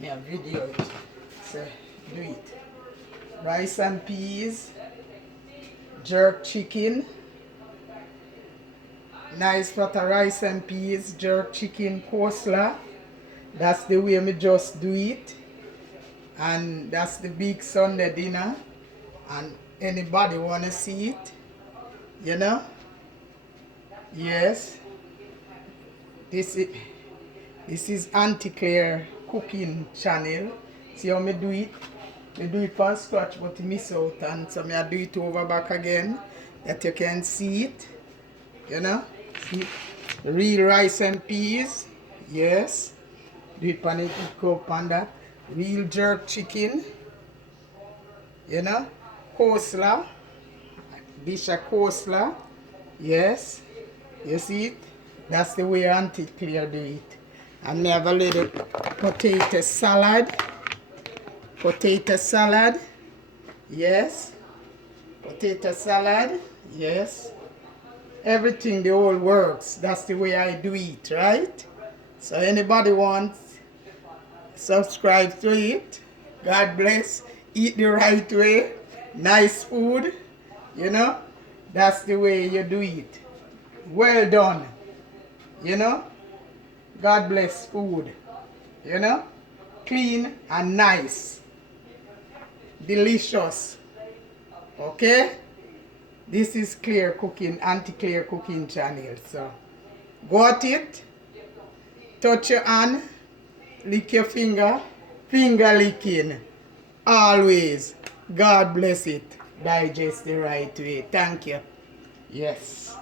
Yeah, video it. So do it. Rice and peas, jerk chicken, nice pot of rice and peas, jerk chicken, coleslaw. That's the way me just do it. And that's the big Sunday dinner. And anybody wanna see it? You know? Yes. This is Auntie Claire cooking channel. See how me do it? Me do it from scratch but miss out, and so me I do it over back again that you can see it. You know? See? Real rice and peas. Yes. Do it pan it cook pan that. Real jerk chicken. You know? Coleslaw. Dish of coleslaw. Yes. You see it? That's the way Auntie Claire do it. And me have a little potato salad. Potato salad. Yes. Potato salad. Yes. Everything, the whole works. That's the way I do it, right? So anybody wants, subscribe to it. God bless. Eat the right way. Nice food. You know? That's the way you do it. Well done. You know? God bless food. You know? Clean and nice. Delicious. Okay? This is Claire Cooking, Auntie Claire Cooking channel. So, got it? Touch your hand. Lick your finger. Finger licking. Always. God bless it. Digest the right way. Thank you. Yes.